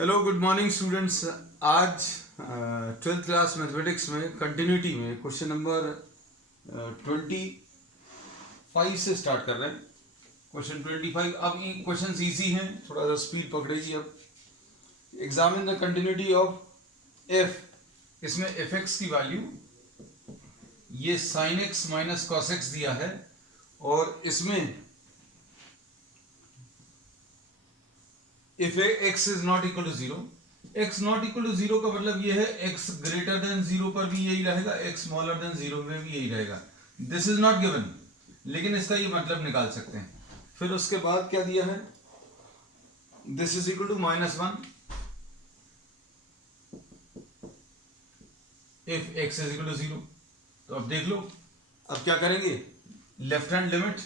Hello good morning students. आज twelfth class mathematics में continuity में क्वेश्चन नंबर 25 से स्टार्ट कर रहे हैं। क्वेश्चन 25। अब ये क्वेश्चन इजी हैं, थोड़ा सा स्पीड पकड़ेगी। अब examine the continuity of f. इसमें एफ एक्स की वैल्यू ये sine x minus cos x दिया है, और इसमें if x is not equal to zero, x not equal to zero का मतलब ये है x ग्रेटर देन जीरो पर भी यही रहेगा, x स्मॉलर देन जीरो में भी यही रहेगा। दिस इज नॉट गिवन, लेकिन इसका ये मतलब निकाल सकते हैं। फिर उसके बाद क्या दिया है, this is equal to -1 if x is equal to zero. तो अब देख लो, अब क्या करेंगे, लेफ्ट हैंड लिमिट।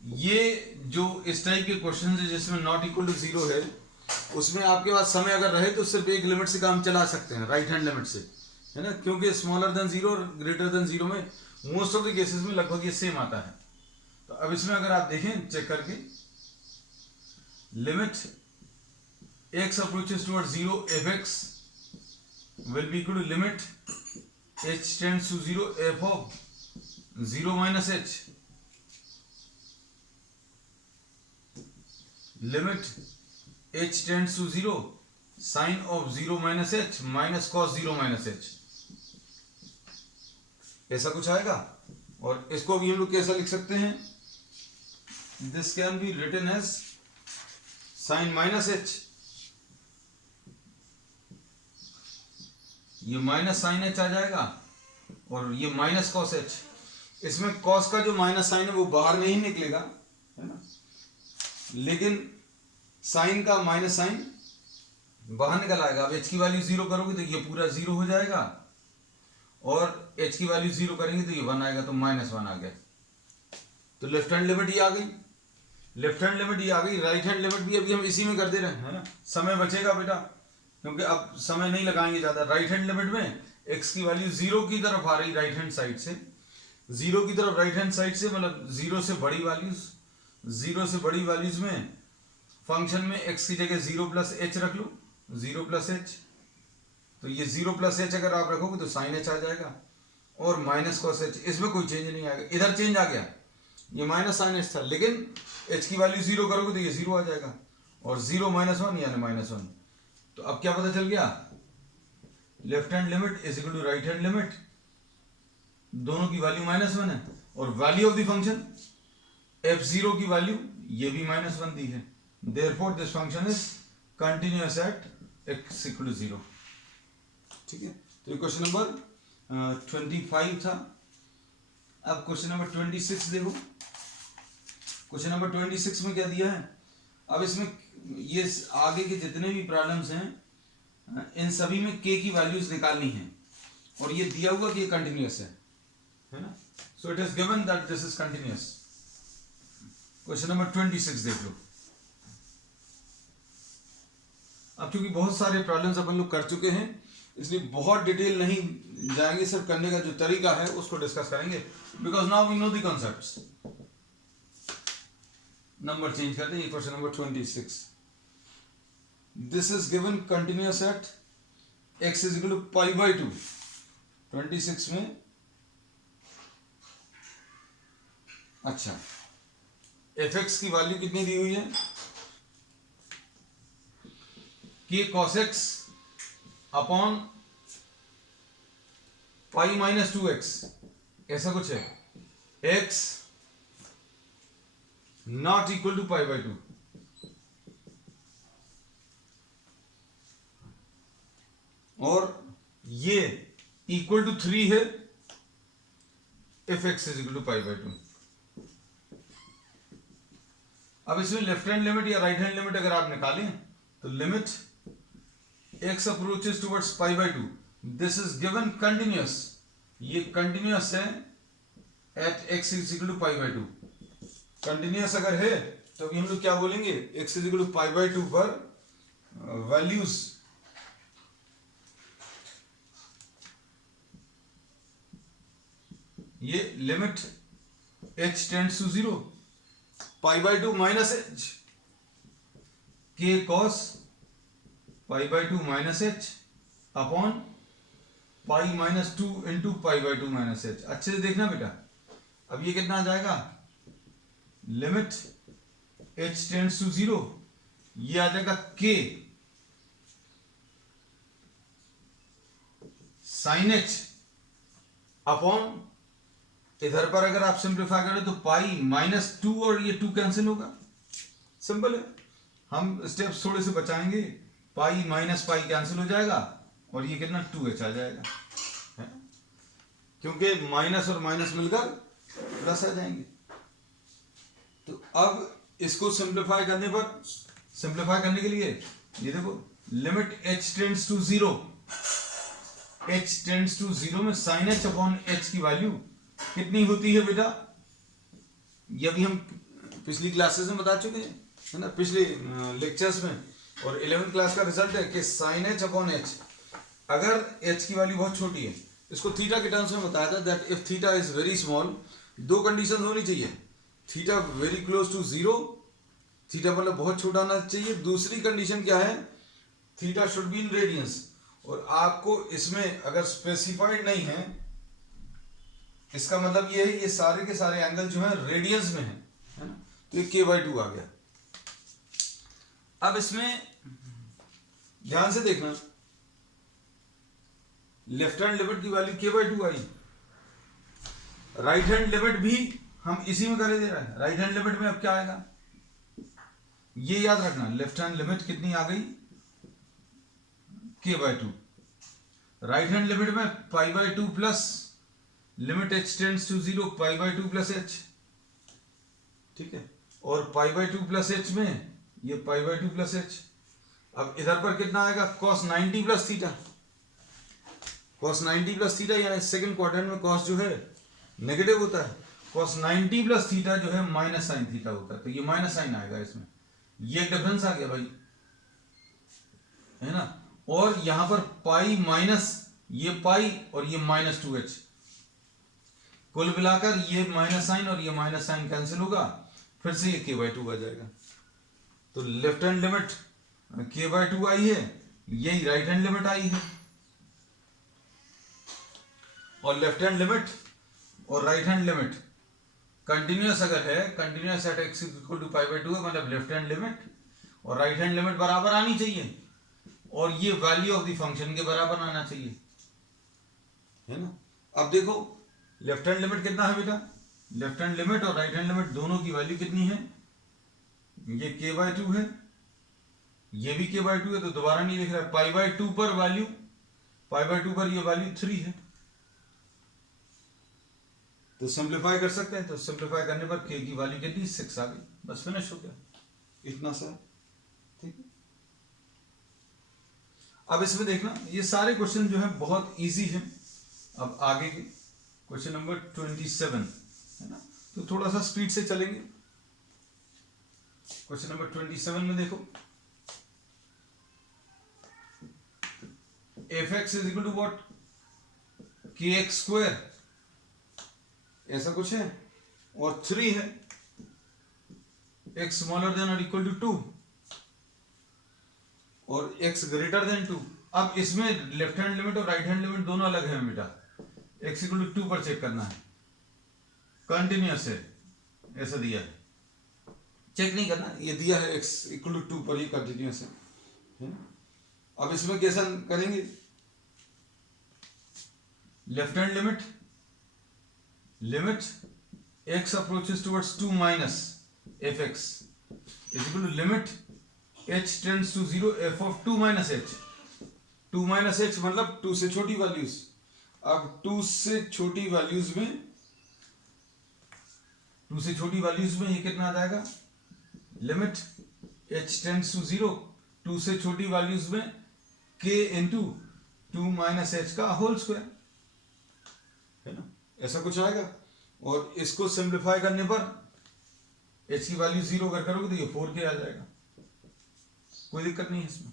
ये जो इस टाइप के क्वेश्चन है जिसमें नॉट इक्वल टू जीरो है, उसमें आपके पास समय अगर रहे तो सिर्फ एक लिमिट से काम चला सकते हैं, राइट हैंड लिमिट से, है ना। क्योंकि स्मॉलर देन जीरो और ग्रेटर देन जीरो में मोस्ट ऑफ द केसेस में लगभग ये सेम आता है। तो अब इसमें अगर आप देखें चेक करके, limit x approaches towards zero f x will be equal to limit h tends to zero f of zero minus h, limit h tends to zero sine of zero minus h minus cos zero minus h, ऐसा कुछ आएगा। और इसको भी हम लोग कैसा लिख सकते हैं, this can be written as sine minus h, ये माइनस साइन h आ जाएगा, और ये माइनस कॉस h। इसमें कॉस का जो माइनस साइन है वो बाहर नहीं निकलेगा, है ना, लेकिन साइन का माइनस साइन बाहर निकल आएगा। अब h की वैल्यू जीरो करोगे तो ये पूरा जीरो हो जाएगा, और h की वैल्यू जीरो करेंगे तो ये 1 आएगा, तो -1 आ गया। तो लेफ्ट हैंड लिमिट ये आ गई, लेफ्ट हैंड लिमिट ये आ गई। राइट हैंड लिमिट भी अभी हम इसी में कर दे रहे हैं, है ना। समय बचेगा बेटा, क्योंकि अब समय नहीं लगाएंगे ज्यादा। राइट हैंड लिमिट में x की वैल्यू जीरो की तरफ आ रही, राइट हैंड साइड से जीरो की तरफ, राइट हैंड साइड से मतलब जीरो से बड़ी वैल्यूज, जीरो से बड़ी वैल्यूज में फंक्शन में x की जगह 0 प्लस h रख लो, 0 प्लस h। तो ये 0 प्लस h अगर आप रखोगे तो साइन h आ जाएगा, और माइनस कॉस h। इसमें कोई चेंज नहीं आएगा, इधर चेंज आ गया, ये माइनस साइन h था, लेकिन h की वैल्यू 0 करोगे तो ये 0 आ जाएगा, और 0 -1 यानी -1। तो अब क्या पता चल गया, left hand limit is equal to right hand limit, दोनों की वैल्यू -1 है, और value of the function f0 की वैल्यू ये भी -1 दी है। Therefore this function is continuous at x equal to 0। ठीक है, तो ये क्वेश्चन नंबर 25 था। अब क्वेश्चन नंबर 26 देखो। क्वेश्चन नंबर 26 में क्या दिया है, अब इसमें ये आगे के जितने भी प्रॉब्लम्स हैं इन सभी में k की वैल्यूज निकालनी है, और ये दिया हुआ कि ये कंटिन्यूअस है ना। So it is given that this is continuous. Question number 26 देख लो। अब क्योंकि बहुत सारे प्रॉब्लम्स अपन लोग कर चुके हैं, इसलिए बहुत डिटेल नहीं जाएंगे, सिर्फ करने का जो तरीका है उसको डिस्कस करेंगे, because now we know the concepts. Number change करते हैं, question number 26। This is given continuous at x is equal to π/2। 26 में अच्छा, fx की वैल्यू कितनी दी हुई है, k cos x upon π-2x, ऐसा कुछ है, x नॉट इक्वल टू π/2, और ये इक्वल टू 3 है if x is equal to π/2। अब इसमें लेफ्ट हैंड लिमिट या राइट हैंड लिमिट अगर आप निकालें तो limit x approaches towards π/2, this is given continuous, ये कंटिन्यूअस है at x is equal to π/2। Continuous अगर है तो अभी हम लोग क्या बोलेंगे, x इज इक्वल टू π/2 पर वैल्यूज ये limit h tends to 0 π/2 minus h के cos pi by two minus h upon pi minus two into pi by two minus h. अच्छे से देखना बेटा, अब ये कितना आ जाएगा, limit h tends to zero, ये आ जाएगा के साइन एच अपॉन, इधर पर अगर आप सिंप्लीफाई करें तो पाई माइनस टू और ये टू कैंसिल होगा। सिंपल है, हम स्टेप्स थोड़े से बचाएंगे, पाई माइनस पाई कैंसिल हो जाएगा और ये कितना 2h आ जाएगा, है? क्योंकि माइनस और माइनस मिलकर प्लस आ जाएंगे। तो अब इसको सिंप्लीफाई करने पर, सिंप्लीफाई करने के लिए ये देखो, limit h tends to zero, h tends to zero में साइन h अपॉन h की वैल्यू कितनी होती है बेटा, ये भी हम पिछली क्लासेस में बता चुके हैं, है ना, पिछले लेक्चर्स में। और 11th क्लास का रिजल्ट है कि साइन h अपॉन h, अगर h की वैल्यू बहुत छोटी है, इसको थीटा के टर्म्स में बताया था, that if theta is very small, दो कंडीशन होनी चाहिए, theta very close to zero, theta मतलब बहुत छोटा होना चाहिए, दूसरी कंडीशन क्या है, theta should be in radians. और आपको इसमें अगर स्पेसिफाइड नहीं है, इसका मतलब ये है ये सारे के सारे एंगल जो है रेडियंस में है ना, तो ये k बाई टू आ गया। अब इसमें ध्यान से देखना, लेफ्ट हैंड लिमिट की value k by two I, right hand limit भी हम इसी में करे दे रहा है। राइट हैंड लिमिट में अब क्या आएगा, ये याद रखना, लेफ्ट हैंड लिमिट कितनी आ गई, k by two, right hand limit में pi by two plus limit h tends to zero pi by two plus h, ठीक है, और pi by two plus h में ये pi by two plus h। अब इधर पर कितना आएगा, cos 90 plus theta, cos 90 plus theta, यानी सेकंड क्वाड्रेंट में cos जो है नेगेटिव होता है, cos 90 प्लस थीटा जो है माइनस साइन थीटा होता है, तो ये माइनस साइन आएगा इसमें, ये डिफरेंस आ गया भाई, है ना। और यहां पर पाई माइनस ये पाई और ये माइनस 2h, कुल मिलाकर ये माइनस साइन और ये माइनस साइन कैंसिल होगा, फिर से ये k बाई टू आ जाएगा। तो left hand limit k by two आई है, यही राइट हैंड लिमिट आई है, और लेफ्ट हैंड लिमिट और राइट हैंड लिमिट कंटिन्यूअस अगर है, continuous at x equal to pi by two है, मतलब लेफ्ट हैंड लिमिट और राइट हैंड लिमिट बराबर आनी चाहिए, और ये वैल्यू ऑफ द फंक्शन के बराबर आना चाहिए, है ना। अब देखो लेफ्ट हैंड लिमिट कितना है बेटा, लेफ्ट हैंड लिमिट और राइट हैंड लिमिट दोनों की वैल्यू कितनी है, ये k बाई टू है, ये भी k बाई टू है, तो दोबारा नहीं लिख रहा है, पाई बाई टू पर वैल्यू, पाई बाई टू पर ये वैल्यू 3 है, तो सिंप्लीफाई कर सकते हैं, तो सिंप्लीफाई करने पर k की वैल्यू कितनी 6 आ गई, बस फिनिश हो गया, इतना सा, ठीक है। अब इसमें देखना, ये सारे क्वेश्चन जो है बहुत इजी है। अब आगे के क्वेश्चन नंबर 27 है ना, तो थोड़ा सा स्पीड से चलेंगे। क्वेश्चन नंबर 27 में देखो, f x is equal to what, k x square, ऐसा कुछ है, और 3 है, एक्स स्मॉलर देन और इक्वल टू 2 और x ग्रेटर देन 2। अब इसमें लेफ्ट हैंड लिमिट और राइट हैंड लिमिट दोनों अलग है बेटा, x इक्वल टू 2 पर चेक करना है, कंटिन्यूअस है ऐसा दिया है, चेक नहीं करना, ये दिया है x इक्वल टू 2 पर, ये कंटिन्यूअस है। अब इसमें कैसा करेंगे, left hand limit, limit x approaches towards 2 minus f x is equal to limit h tends to 0 f of 2 minus h, 2 minus h मतलब 2 से छोटी वैल्यूज। अब 2 से छोटी वैल्यूज में, 2 से छोटी वैल्यूज में ये कितना आ जाएगा, लिमिट h टेंड्स टू 0, 2 से छोटी वैल्यूज में k इंटू 2 माइनस h का होल स्क्वायर, है ना, ऐसा कुछ आएगा। और इसको सिंप्लीफाई करने पर h की वैल्यू 0 अगर करोगे तो ये 4k आ जाएगा, कोई दिक्कत नहीं है इसमें।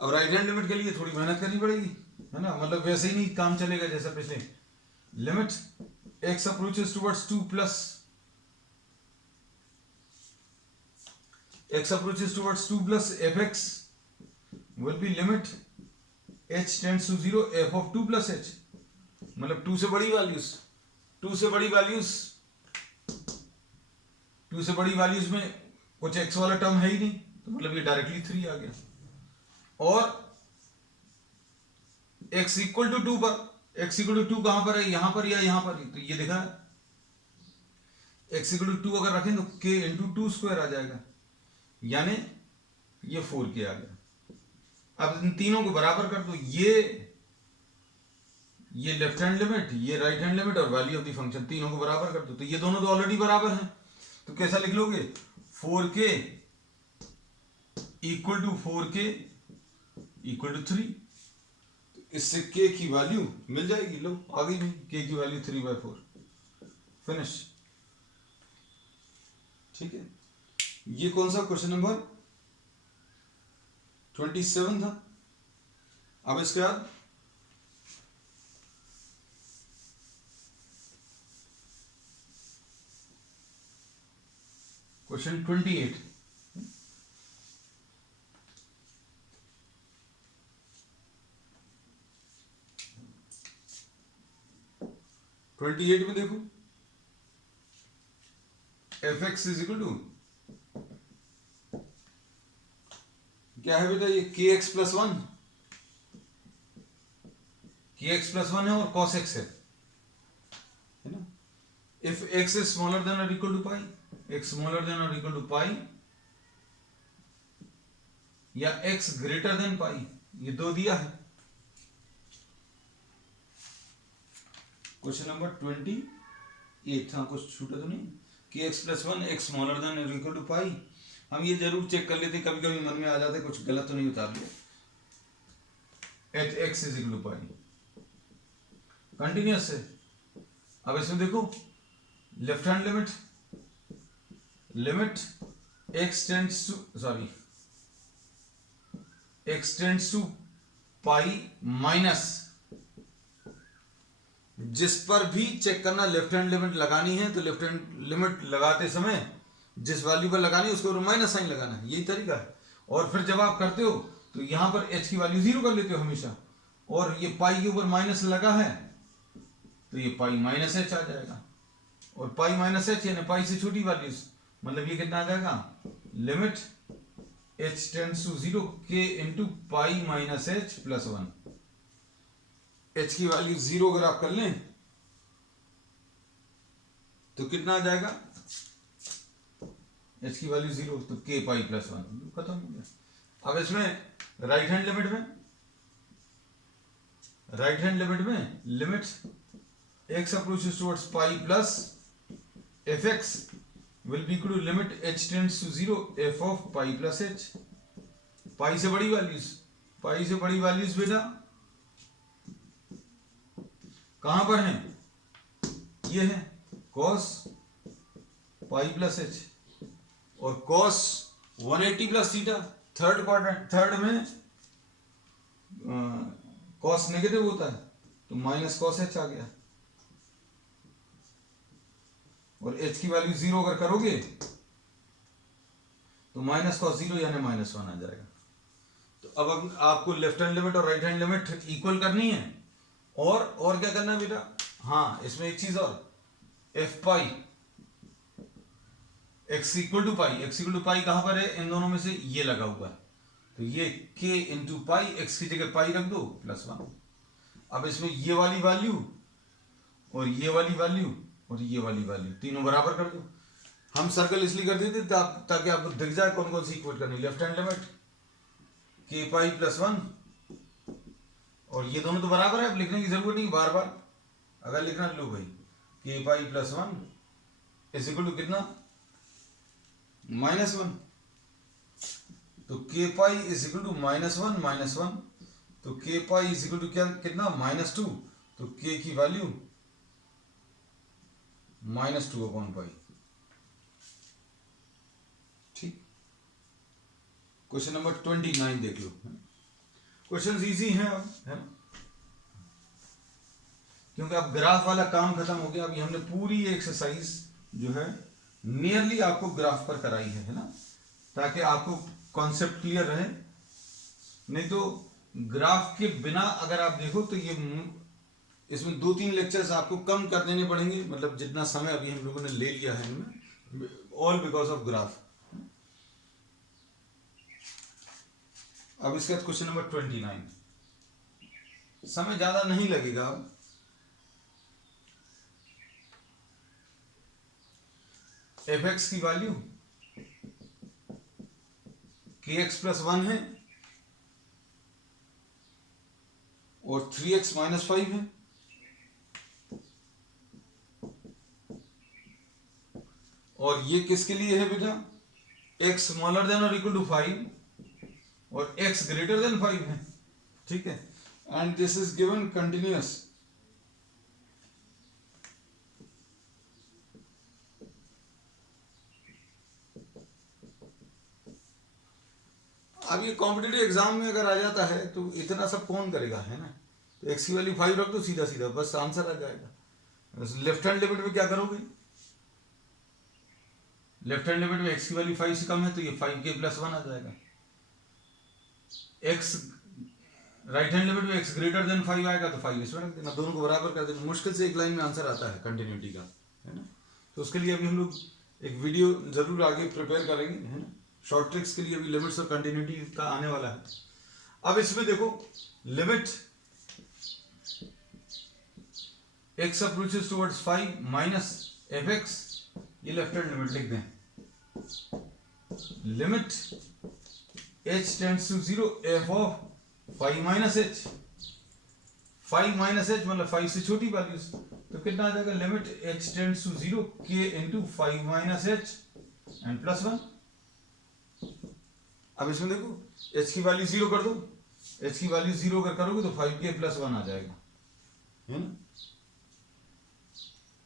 अब राइट हैंड लिमिट के लिए थोड़ी मेहनत करनी पड़ेगी, है ना, मतलब वैसे ही नहीं काम चलेगा जैसा पिछले, limit x approaches towards 2 plus x approaches towards 2 plus fx will be limit h tends to 0 f of 2 plus h, मतलब 2 से बड़ी वैल्यूज, 2 से बड़ी वैल्यूज, 2 से बड़ी वैल्यूज में कुछ x वाला टर्म है ही नहीं, तो मतलब ये डायरेक्टली 3 आ गया। और x इक्वल टू 2 पर, x इक्वल टू 2 कहां पर है, यहां पर या यहां पर, तो ये दिखा है x इक्वल टू 2 अगर रखें तो k इंटू 2 स्क्वायर आ जाएगा, यानी ये 4k आ गया। अब इन तीनों को बराबर कर दो, ये लेफ्ट हैंड लिमिट, ये राइट हैंड लिमिट और वैल्यू ऑफ द फंक्शन, तीनों को बराबर कर दो, तो ये दोनों तो ऑलरेडी बराबर हैं, तो कैसा लिख लोगे 4k equal to 4k equal to 3, इससे k की वैल्यू मिल जाएगी, लो आ गई नहीं, k की वैल्यू 3/4, फिनिश। ठीक है, ये कौन सा क्वेश्चन नंबर 27 था। अब इसके बाद क्वेश्चन 28, में देखो fx इज इक्वल टू क्या है बेटा, ये kx प्लस 1, kx प्लस 1 है और cos x है ना। If x is smaller than और equal to pi, x smaller than और इक्वल टू पाई, या x ग्रेटर देन पाई, ये दो दिया है। क्वेश्चन नंबर 28 था, कुछ छूटा तो नहीं, kx plus 1 x smaller than और इक्वल टू पाई। हम ये जरूर चेक कर लेते, कभी कभी मन में आ जाते कुछ गलत तो नहीं उतार लिया, at x is equal to pi, continuous है। अब इसमें देखो left hand limit, limit x tends to sorry x tends to pi minus, जिस पर भी चेक करना लेफ्ट हैंड लिमिट लगानी है तो लेफ्ट हैंड लिमिट लगाते समय जिस वैल्यू पर लगानी है उसको माइनस साइन लगाना है, यही तरीका है। और फिर जब आप करते हो तो यहां पर h की वैल्यू 0 कर लेते हो हमेशा, और ये पाई के ऊपर माइनस लगा है तो ये पाई माइनस h आ जाएगा, और पाई माइनस h यानी पाई से छोटी वैल्यूज, मतलब ये कितना आ जाएगा, limit h tends to 0 k into pi minus h plus 1। h की वैल्यू 0 अगर आप कर लें तो कितना आ जाएगा, h की वैल्यू 0 तो k पाई प्लस 1, खत्म हो गया। अब इसमें राइट हैंड लिमिट में limit x approaches towards pi plus fx will be equal to limit h tends to 0 f of pi plus h, pi से बड़ी वैल्यूज बेटा कहां पर हैं, ये है cos पाई प्लस h, और cos 180 प्लस थीटा, थर्ड में cos नेगेटिव होता है तो माइनस cos h आ गया, और h की वैल्यू 0 अगर करोगे तो माइनस cos 0 यानी माइनस 1 आ जाएगा। तो अब आपको लेफ्ट हैंड लिमिट और राइट हैंड लिमिट इक्वल करनी है, और क्या करना है बेटा, हाँ इसमें एक चीज और, F pi x equal to pi कहां पर है, इन दोनों में से ये लगा हुआ है, तो ये k इंटू पाई, x की जगह पाई रख दो प्लस 1। अब इसमें ये वाली वैल्यू और ये वाली वैल्यू और ये वाली वैल्यू तीनों बराबर कर दो। हम सर्कल इसलिए कर देते ताकि आपको दिख जाए कौन कौन सी इक्वेट करनी, left hand limit k pi plus 1, और ये दोनों तो बराबर है, अब लिखने की जरूरत नहीं बार बार, अगर लिखना लो भाई k pi plus 1 is equal to कितना, -1, तो k pi is equal to -1, तो k pi is equal to क्या कितना -2, तो k की वैल्यू -2 अपॉन पाई। ठीक, क्वेश्चन नंबर 29 देख लो, क्वेश्चन इजी हैं अब, है ना, क्योंकि अब ग्राफ वाला काम खत्म हो गया। अभी हमने पूरी एक्सरसाइज जो है नियरली आपको ग्राफ पर कराई है ना। ताकि आपको कॉन्सेप्ट क्लियर रहे। नहीं तो ग्राफ के बिना अगर आप देखो तो ये इसमें 2-3 लेक्चर्स आपको कम कर देने पड़ेंगे, मतलब जितना समय अभी हम लोगों ने ले लिया है इनमें, ऑल बिकॉज ऑफ ग्राफ। अब इसके बाद क्वेश्चन नंबर 29, समय ज्यादा नहीं लगेगा। एफ एक्स की वैल्यू के एक्स प्लस 1 है और 3x माइनस 5 है, और ये किसके लिए है बेटा? x स्मॉलर देन और इक्वल टू 5 और x ग्रेटर देन 5 है, ठीक है। And this is given continuous. अब ये कॉम्पिटिटिव एग्जाम में अगर आ जाता है तो इतना सब कौन करेगा, है ना। तो x की वैल्यू 5 रख दो, सीधा सीधा बस आंसर आ जाएगा। लेफ्ट हैंड लिमिट में क्या करोगे? लेफ्ट हैंड लिमिट में x की वैल्यू 5 से कम है तो ये 5k प्लस 1 आ जाएगा। x राइट हैंड लिमिट में x ग्रेटर देन 5 आएगा तो 5 इसमें रख देना, दोनों को बराबर कर देना। मुश्किल से एक लाइन में आंसर आता है कंटिन्यूटी का, है ना। तो उसके लिए अभी हम लोग एक वीडियो जरूर आगे प्रिपेयर करेंगे, है ना। शॉर्ट ट्रिक्स के लिए अभी लिमिट्स और कंटिन्यूटी का आने वाला है। अब इसमें देखो limit x approaches towards 5 minus fx, ये लेफ्ट हैंड लिमिट लिख दें। Limit h tends to 0 f of 5 minus h, 5 minus h मतलब 5 से छोटी वैल्यूज, तो कितना आ जाएगा? Limit h tends to 0 k into 5 minus h and plus 1। अब इसमें देखो h की वैल्यू 0 कर दो, h की वैल्यू 0 अगर करोगे तो 5k प्लस 1 आ जाएगा, है ना।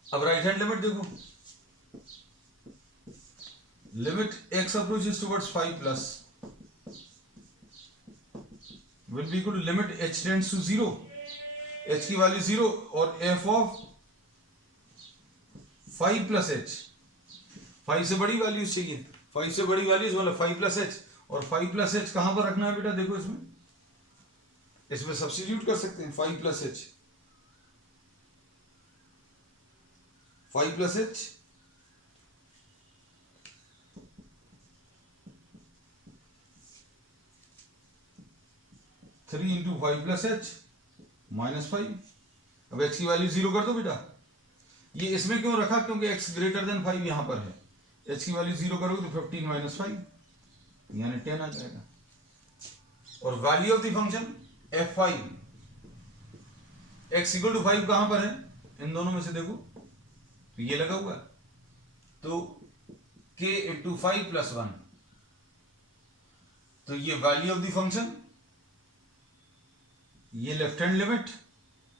अब राइट हैंड लिमिट देखो, limit x approaches towards 5 plus will be equal to limit h tends to 0, h की वैल्यू 0 और f ऑफ 5 प्लस h, 5 से बड़ी वैल्यूज चाहिए, 5 से बड़ी वैल्यूज मतलब 5 प्लस h, और 5 प्लस h कहां पर रखना है बेटा? देखो इसमें सब्स्टिट्यूट कर सकते हैं। 5 plus h, 5 plus h three into 5 plus h minus 5। अब x की वैल्यू 0 कर दो बेटा। ये इसमें क्यों रखा? क्योंकि x ग्रेटर देन 5 यहां पर है। h की वैल्यू 0 करोगे तो 15 माइनस 5 यानी 10 आ जाएगा। और value of the function f5, x equal टू 5 कहां पर है? इन दोनों में से देखो तो ये लगा हुआ है, तो k इंटू 5 प्लस 1, तो ये वैल्यू ऑफ द फंक्शन, ये लेफ्ट हैंड लिमिट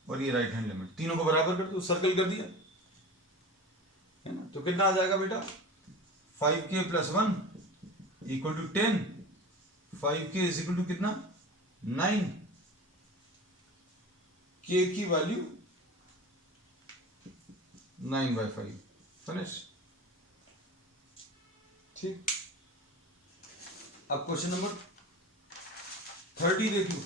और ये राइट हैंड लिमिट, तीनों को बराबर कर दो, सर्कल कर दिया, है ना। तो कितना आ जाएगा बेटा? 5k plus 1 equal to 10, 5k is equal to कितना? 9, k की वैल्यू 9/5, फिनिश। ठीक, अब क्वेश्चन नंबर 30 देख लो।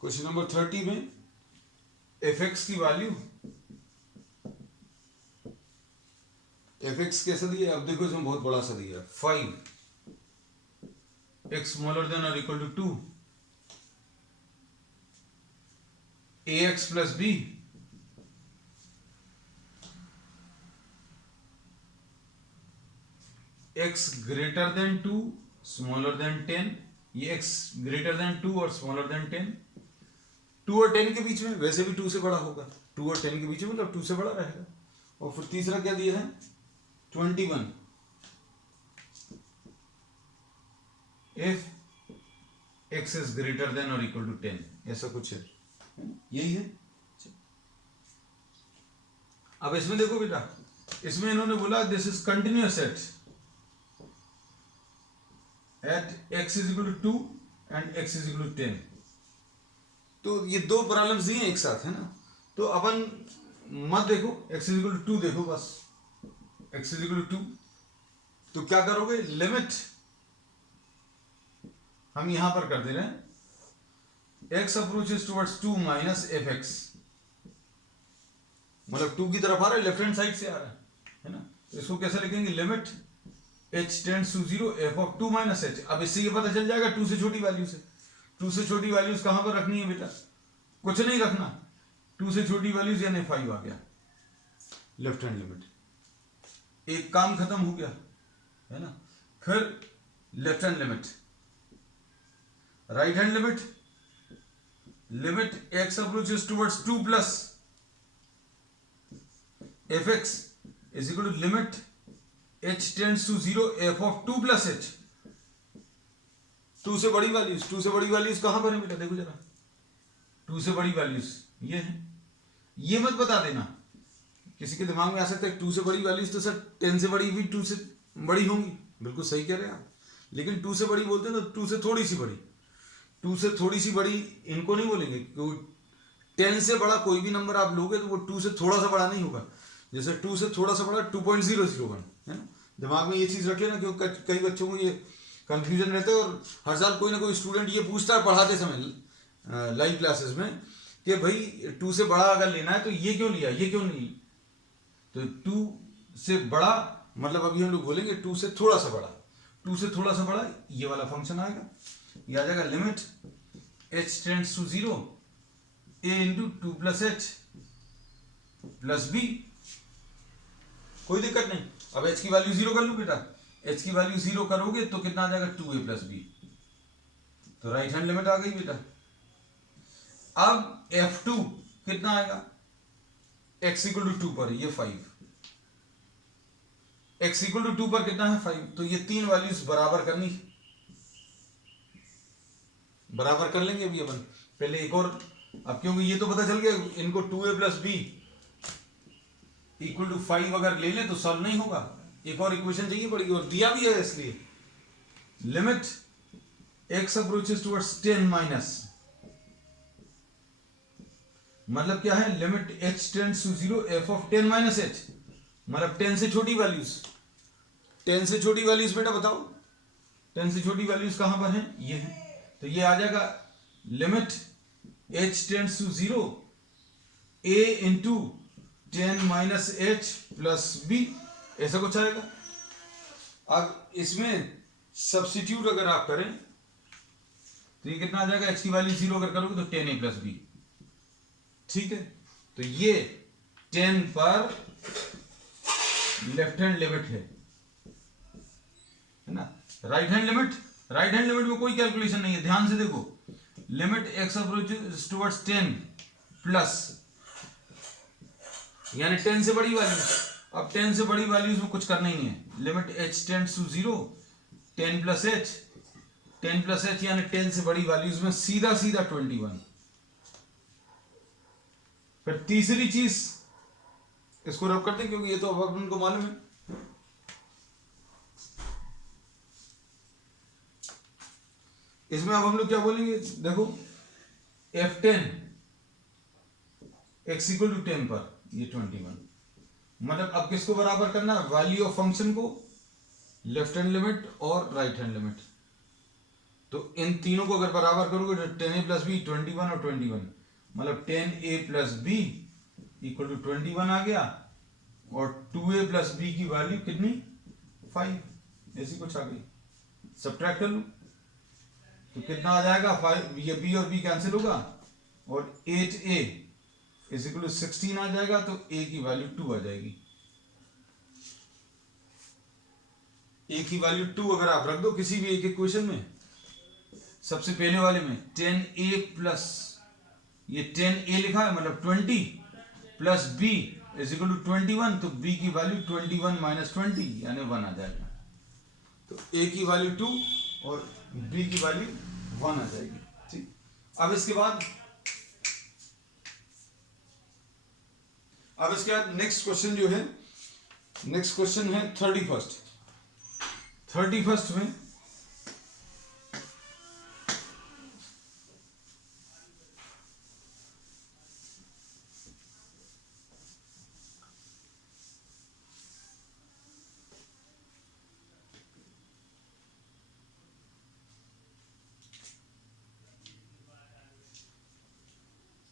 क्वेश्चन नंबर 30 में fx की वैल्यू, fx कैसा दिया? अब देखो इसमें बहुत बड़ा सा दिया, 5 x स्मॉलर देन और equal to 2 ax plus b x greater than 2 smaller than 10, ये x ग्रेटर देन 2 और स्मॉलर देन 10, 2 और 10 के बीच में, वैसे भी 2 से बड़ा होगा, 2 और 10 के बीच में मतलब 2 से बड़ा रहेगा। और फिर तीसरा क्या दिया है? 21 if x is greater than or equal to 10, ऐसा कुछ है, यही है। अब इसमें देखो बेटा, इसमें इन्होंने बोला this is continuous at x is equal to 2 and x is equal to 10। तो ये दो प्रॉब्लम्स दिए एक साथ, है ना। तो अपन मत देखो, x इज इक्वल टू 2 देखो बस, x इज इक्वल टू 2। तो क्या करोगे, लिमिट हम यहां पर कर दे रहे हैं x approaches towards 2 minus fx, मतलब 2 की तरफ आ रहा है, लेफ्ट हैंड साइड से आ रहा है ना। तो इसको कैसे लिखेंगे, limit h tends to 0 f of 2 minus h। अब इससे ये पता चल जाएगा 2 से छोटी वैल्यू से, 2 से छोटी वैल्यूज कहां पर रखनी है बेटा, कुछ नहीं रखना, 2 से छोटी वैल्यूज यानी 5 आ गया लेफ्ट हैंड लिमिट, एक काम खत्म हो गया, है ना। फिर left hand limit, right hand limit, limit x approaches towards 2 plus fx is equal to limit h tends to 0 f of 2 plus h। 2 से बड़ी वैल्यूज, 2 से बड़ी वैल्यूज कहां पर है बेटा, देखो जरा, 2 से बड़ी वैल्यूज ये है। ये मत बता देना, किसी के दिमाग में आ सकता है 2 से बड़ी वैल्यूज तो सर 10 से बड़ी भी 2 से बड़ी होंगी, बिल्कुल सही कह रहे हैं आप, लेकिन 2 से बड़ी बोलते हैं तो 2 से थोड़ी सी बड़ी, 2 से थोड़ी सी बड़ी इनको नहीं बोलेंगे, क्योंकि 10 से बड़ा कोई भी नंबर आप लोगे तो वो 2 से थोड़ा सा बड़ा नहीं होगा। जैसे 2 से थोड़ा सा बड़ा 2.001, है ना। दिमाग में ये चीज रख लेना, क्योंकि कई बच्चों को ये कंफ्यूजन रहता है, और हर साल कोई ना कोई स्टूडेंट ये पूछता है पढ़ाते समय लाइव क्लासेस में कि भाई 2 से बड़ा अगर लेना है तो ये क्यों लिया, ये क्यों नहीं। तो 2 से बड़ा मतलब अभी हम लोग बोलेंगे 2 से थोड़ा सा बड़ा, 2 से थोड़ा सा बड़ा ये वाला फंक्शन आएगा, ये आ जाएगा limit h tends to 0 a into 2 plus h plus b। कोई दिक्कत नहीं। अब h की वैल्यू 0 कर लो बेटा, h की वैल्यू 0 करोगे तो कितना आ जाएगा 2a प्लस b, तो राइट हैंड लिमिट आ गई बेटा। अब f2 कितना आएगा, x इक्वल टू 2 पर ये 5, x इक्वल टू 2 पर कितना है 5, तो ये तीन वैल्यूज बराबर करनी, बराबर कर लेंगे अभी अपन। पहले एक और, अब क्योंकि ये तो पता चल गया इनको 2a प्लस b इक्वल टू 5 अगर ले लें तो सॉल्व नहीं होगा, एक और इक्वेशन चाहिए पड़ेगी, और दिया भी है इसलिए limit x approaches towards 10 minus, मतलब क्या है, limit h tends to 0 f of 10 minus h, मतलब 10 से छोटी वैल्यूज, 10 से छोटी वैल्यूज बेटा बताओ, 10 से छोटी वैल्यूज कहां पर हैं, ये है। तो ये आ जाएगा limit h tends to 0 a into 10 minus h plus b, ऐसा कुछ आएगा। अब इसमें सब्स्टिट्यूट अगर आप करें तो ये कितना आ जाएगा, x की वैल्यू 0 अगर करोगे तो 10a प्लस b, ठीक है। तो ये 10 पर लेफ्ट हैंड लिमिट है ना। Right hand limit, right hand limit में कोई कैलकुलेशन नहीं है, ध्यान से देखो, limit x approaches towards 10 plus यानी 10 से बड़ी वैल्यूज। अब 10 से बड़ी वैल्यूज में कुछ करना ही नहीं है, limit h tends to 0 10 plus h, 10 plus h यानी 10 से बड़ी वैल्यूज में सीधा सीधा 21। फिर तीसरी चीज इसको रब करते हैं क्योंकि ये तो अब अपन को मालूम है, इसमें अब हम लोग क्या बोलेंगे, देखो f10 x इक्वल टू 10 पर ये 21, मतलब अब किसको बराबर करना है, वैल्यू ऑफ फंक्शन को, लेफ्ट हैंड लिमिट और राइट हैंड लिमिट। तो इन तीनों को अगर बराबर करोगे तो 10a प्लस बी 21 और 21, मतलब 10a plus b equal to 21 आ गया, और 2a प्लस बी की वैल्यू कितनी 5, ऐसी कुछ आ गई। सब्ट्रैक्ट कर लो तो कितना आ जाएगा 5, ये b और b कैंसिल होगा, और 8a इज इक्वल टू 16 आ जाएगा, तो a की वैल्यू 2 आ जाएगी। a की वैल्यू 2 अगर आप रख दो किसी भी एक इक्वेशन में, सबसे पहले वाले में 10a प्लस ये 10a लिखा है मतलब 20 plus b is equal to 21, तो b की वैल्यू 21 माइनस 20 यानी 1 आ जाएगा। तो a की वैल्यू 2 और b की वैल्यू 1 आ जाएगी, ठीक। अब इसके बाद नेक्स्ट क्वेश्चन जो है, नेक्स्ट क्वेश्चन है 31st में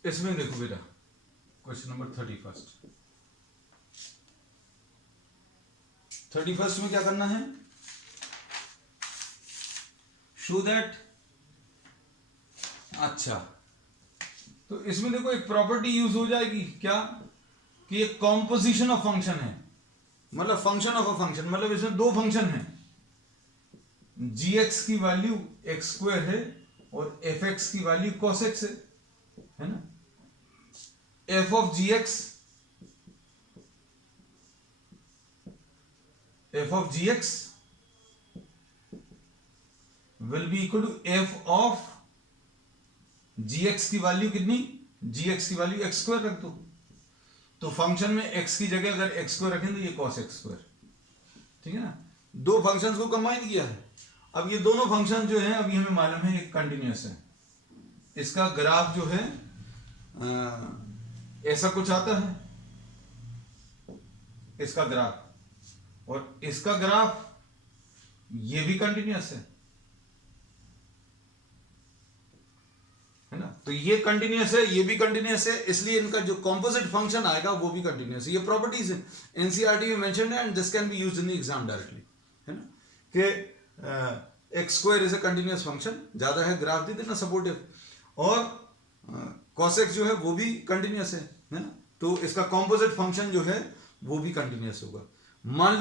इसमें देखो बेटा, क्वेश्चन नंबर 31st में क्या करना है, शो दैट, अच्छा तो इसमें देखो एक प्रॉपर्टी यूज हो जाएगी क्या, कि एक कॉम्पोजिशन ऑफ फंक्शन है, मतलब फंक्शन ऑफ अ फंक्शन, मतलब इसमें दो फंक्शन है, gx की वैल्यू x² है और fx की वैल्यू cos x है ना। f of gx will be equal to f of gx की वैल्यू कितनी, gx की वैल्यू x² रख दो, तो फंक्शन में x की जगह अगर x² रखें तो ये cos x², ठीक है ना। दो फंक्शंस को कंबाइन किया है। अब ये दोनों फंक्शन जो है अभी हमें मालूम है एक कंटिन्यूअस है, इसका ग्राफ जो है ऐसा कुछ आता है, इसका ग्राफ, और इसका ग्राफ ये भी कंटिन्यूअस है ना, तो ये कंटिन्यूअस है, ये भी कंटिन्यूअस है, इसलिए इनका जो कॉम्पोजिट फंक्शन आएगा वो भी कंटिन्यूअस है। ये प्रॉपर्टीज है, एनसीईआरटी में मेंशन्ड है and this can be used in the exam directly, है ना, कि x² is a continuous function, ज्यादा है ग्राफ दे देना सपोर्टिव, और cos x जो है वो भी कंटिन्यूअस है ना, तो इसका कॉम्पोजिट फंक्शन जो है वो भी कंटिन्यूअस होगा। मान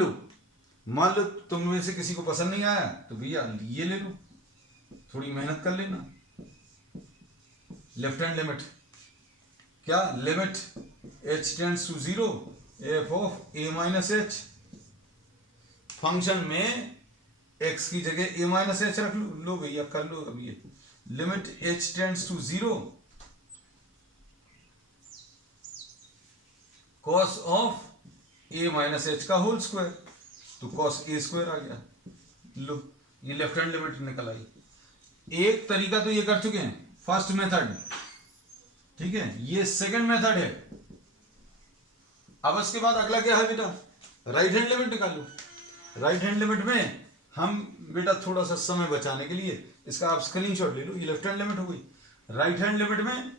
लो तुम में से किसी को पसंद नहीं आया तो भैया ये ले लो, थोड़ी मेहनत कर लेना, लेफ्ट हैंड लिमिट, क्या limit h tends to 0 f of a minus h, function में x की जगह a माइनस h रख लो भैया, कर लो। अब ये limit h tends to 0 cos of a minus h का होल स्क्वायर, तो cos a² आ गया। लो ये लेफ्ट हैंड लिमिट निकल आई। एक तरीका तो ये कर चुके हैं, फर्स्ट मेथड, ठीक है, ये सेकंड मेथड है। अब इसके बाद अगला क्या है बेटा, राइट हैंड लिमिट निकालो। राइट हैंड लिमिट में हम बेटा थोड़ा सा समय बचाने के लिए इसका आप स्क्रीनशॉट ले लो, ये लेफ्ट हैंड लिमिट हो गई। राइट हैंड लिमिट में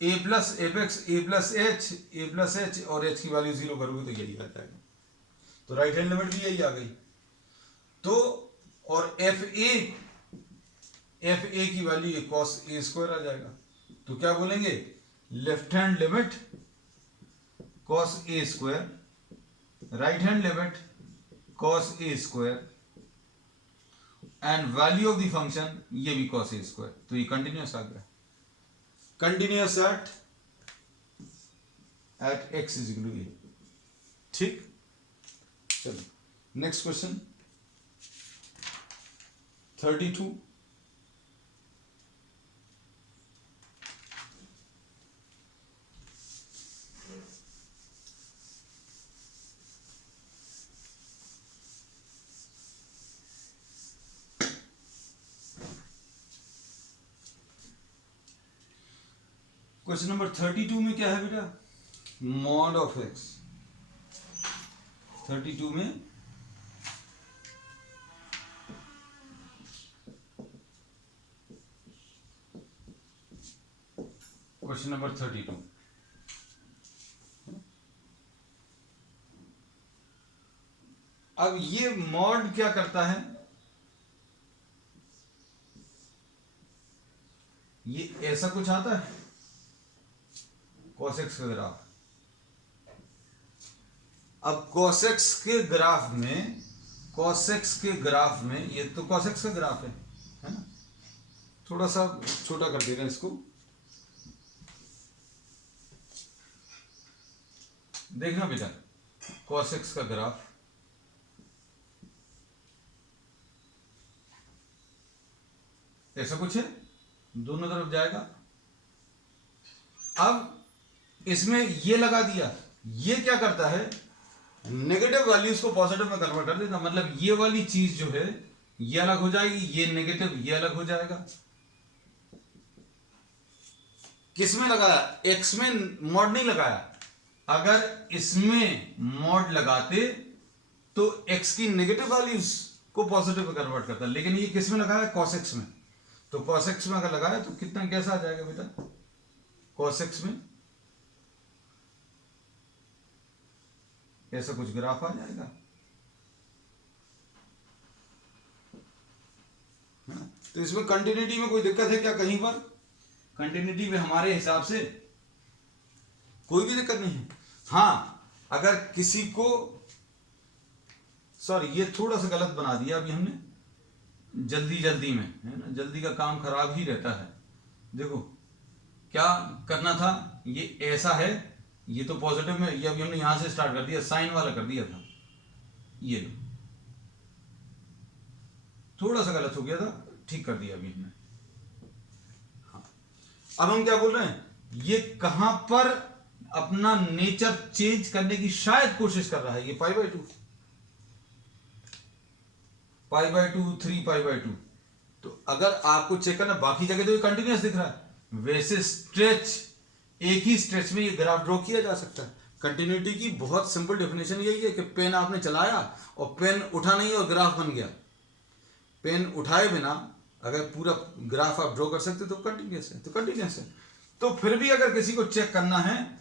a plus fx a plus h और h की वैल्यू 0 करोगे तो यही आ जाएगा, तो राइट हैंड लिमिट भी यही आ गई। तो और fa की वैल्यू cos a² आ जाएगा, तो क्या बोलेंगे, left hand limit cos a², right hand limit cos a² and value of the function ये भी cos a², तो ये कंटिन्यूअस आ गया, continuous at x is equal to a, ठीक। चलो नेक्स्ट क्वेश्चन 32, क्वेश्चन नंबर 32 में क्या है बेटा, मॉड ऑफ x। 32 में क्वेश्चन नंबर 32, अब ये मॉड क्या करता है, ये ऐसा कुछ आता है cos x का ग्राफ। अब cos x के ग्राफ में ये तो cos x का ग्राफ है ना, थोड़ा सा छोटा कर देगा इसको, देखना बेटा, cos x का ग्राफ ऐसा कुछ है, दोनों तरफ जाएगा। अब इसमें ये लगा दिया, ये क्या करता है, नेगेटिव वैल्यूज को पॉजिटिव में कन्वर्ट कर देता। मतलब ये वाली चीज जो है ये अलग हो जाएगी, ये नेगेटिव ये अलग हो जाएगा। किसमें लगाया, एक्स में मॉड नहीं लगाया। अगर इसमें मॉड लगाते तो एक्स की नेगेटिव वैल्यूज को पॉजिटिव में कन्वर्ट करता, लेकिन ये किस में लगाया, कॉस एक्स में। तो कॉस एक्स में अगर लगाया तो कितना कैसा आ जाएगा बेटा, कॉस एक्स में ऐसा कुछ ग्राफ आ जाएगा। तो इसमें कंटिन्यूटी में कोई दिक्कत है क्या कहीं पर? कंटिन्यूटी में हमारे हिसाब से कोई भी दिक्कत नहीं है। हाँ, अगर किसी को, सॉरी ये थोड़ा सा गलत बना दिया अभी हमने, जल्दी में, है ना, जल्दी का काम खराब ही रहता है। देखो क्या करना था, ये ऐसा है, ये तो पॉजिटिव में, ये अभी हमने यहां से स्टार्ट कर दिया, साइन वाला कर दिया था, ये लो थोड़ा सा गलत हो गया था, ठीक कर दिया अभी हमने। हाँ, अब हम क्या बोल रहे हैं, ये कहां पर अपना नेचर चेंज करने की शायद कोशिश कर रहा है, ये pi by two, 3 pi by 2। तो अगर आपको चेक करना, बाकी जगह तो ये कंटिन्यूअस दिख रहा है, वैसे स्ट्रेच, एक ही स्ट्रेच में ये ग्राफ ड्रॉ किया जा सकता है। कंटिन्यूटी की बहुत सिंपल डेफिनेशन यही है कि पेन आपने चलाया और पेन उठा नहीं और ग्राफ बन गया। पेन उठाए बिना अगर पूरा ग्राफ आप ड्रॉ कर सकते तो कंटिन्यूअस है, तो कंटिन्यूअस है। तो फिर भी अगर किसी को चेक करना है,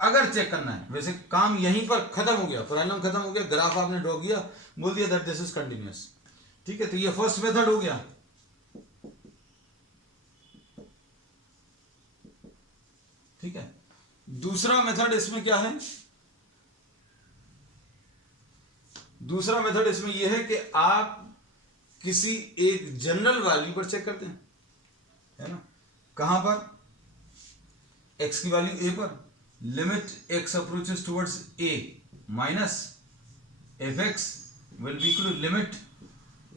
अगर चेक करना है, वैसे काम यहीं पर खत्म हो गया, प्रॉब्लम खत्म हो गया, ग्राफ आपने ड्रॉ किया, बोल दिया दैट दिस इज कंटिन्यूअस, ठीक है। तो ये फर्स्ट मेथड हो गया। ठीक है, दूसरा मेथड इसमें क्या है, दूसरा मेथड इसमें यह है कि आप किसी एक जनरल वैल्यू पर चेक करते हैं, है ना, कहां पर, x की वैल्यू a पर, limit x approaches towards a minus fx will be equal to limit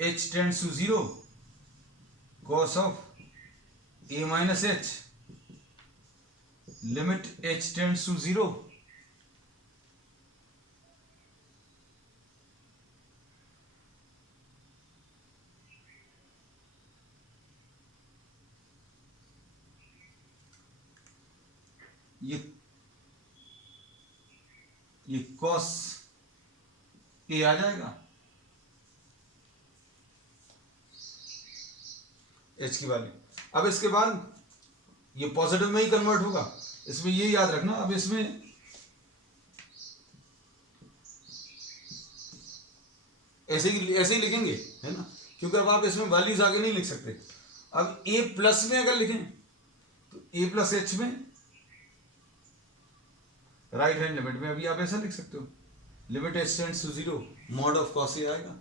h tends to 0 cos of a minus h, limit h tends to 0 ये cos a आ जाएगा, h की वैल्यू। अब इसके बाद ये positive में ही convert होगा, इसमें ये याद रखना। अब इसमें ऐसे ही लिखेंगे, है ना, क्योंकि अब आप इसमें वैल्यूज आगे नहीं लिख सकते। अब a प्लस में अगर लिखें तो a प्लस h में राइट हैंड लिमिट में अभी आप ऐसा लिख सकते हो, limit h tends to 0 mod of cos a आएगा,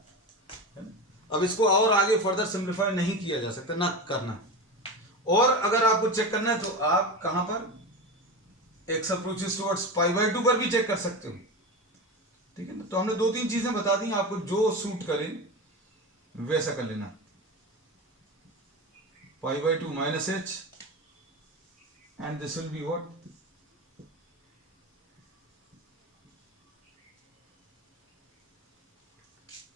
है ना। अब इसको और आगे फर्दर सिंप्लीफाई नहीं किया जा सकता, ना करना। और अगर आपको चेक करना है तो आप कहां पर, x approaches towards pi by 2 पर भी चेक कर सकते हो, ठीक है ना। तो हमने 2-3 चीजें बता दी, आपको जो सूट करे वैसा कर लेना। Pi by 2 minus h and this will be what,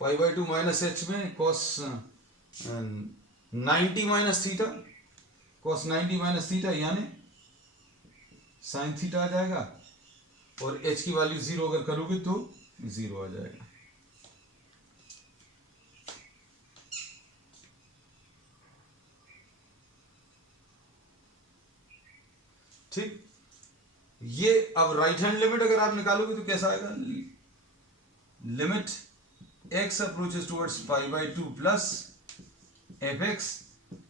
pi by 2 minus h में cos 90 minus theta, cos 90 minus theta यानी साइन थीटा आ जाएगा, और h की वैल्यू 0 अगर करोगे तो 0 आ जाएगा। ठीक, ये अब राइट हैंड लिमिट अगर आप निकालोगे तो कैसा आएगा, limit x approaches towards pi by 2 plus fx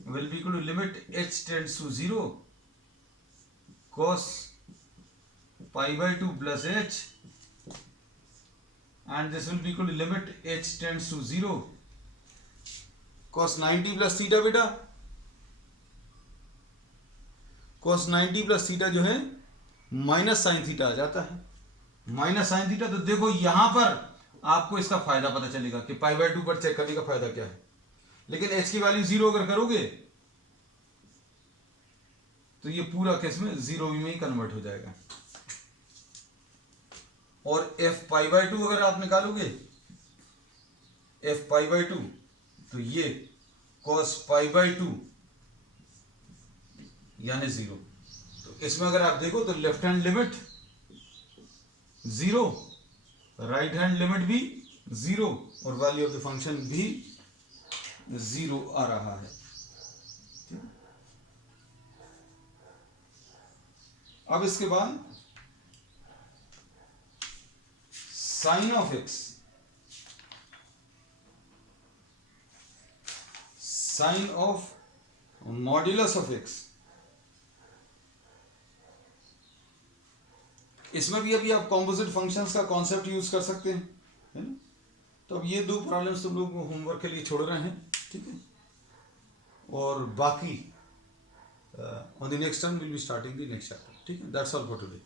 will be equal to limit h tends to 0 cos pi by 2 plus h, and this will be equal to limit h tends to 0 cos 90 plus theta बेटा, cos 90 plus theta जो है minus sine theta आ जाता है, minus sine theta. तो देखो यहां पर आपको इसका फायदा पता चलेगा कि पाई बाय 2 पर चेक करने का फायदा क्या है। लेकिन h की वैल्यू 0 अगर करोगे तो ये पूरा केस में 0 में ही कन्वर्ट हो जाएगा। और एफ पाई बाई टू अगर आप निकालोगे एफ पाई बाई टू, तो ये कॉस पाई बाई टू यानी 0। तो इसमें अगर आप देखो तो left hand limit 0, right hand limit भी 0 और वैल्यू ऑफ द फंक्शन भी 0 आ रहा है। अब इसके बाद sine of x, sine of modulus of x, इसमें भी अभी आप कॉम्पोजिट फंक्शंस का कॉन्सेप्ट यूज कर सकते हैं, है ना। तो अब ये 2 प्रॉब्लम्स तुम लोग होमवर्क के लिए छोड़ रहे हैं, ठीक है। और बाकी on the next time will be starting the next chapter, ठीक है। That's all for today.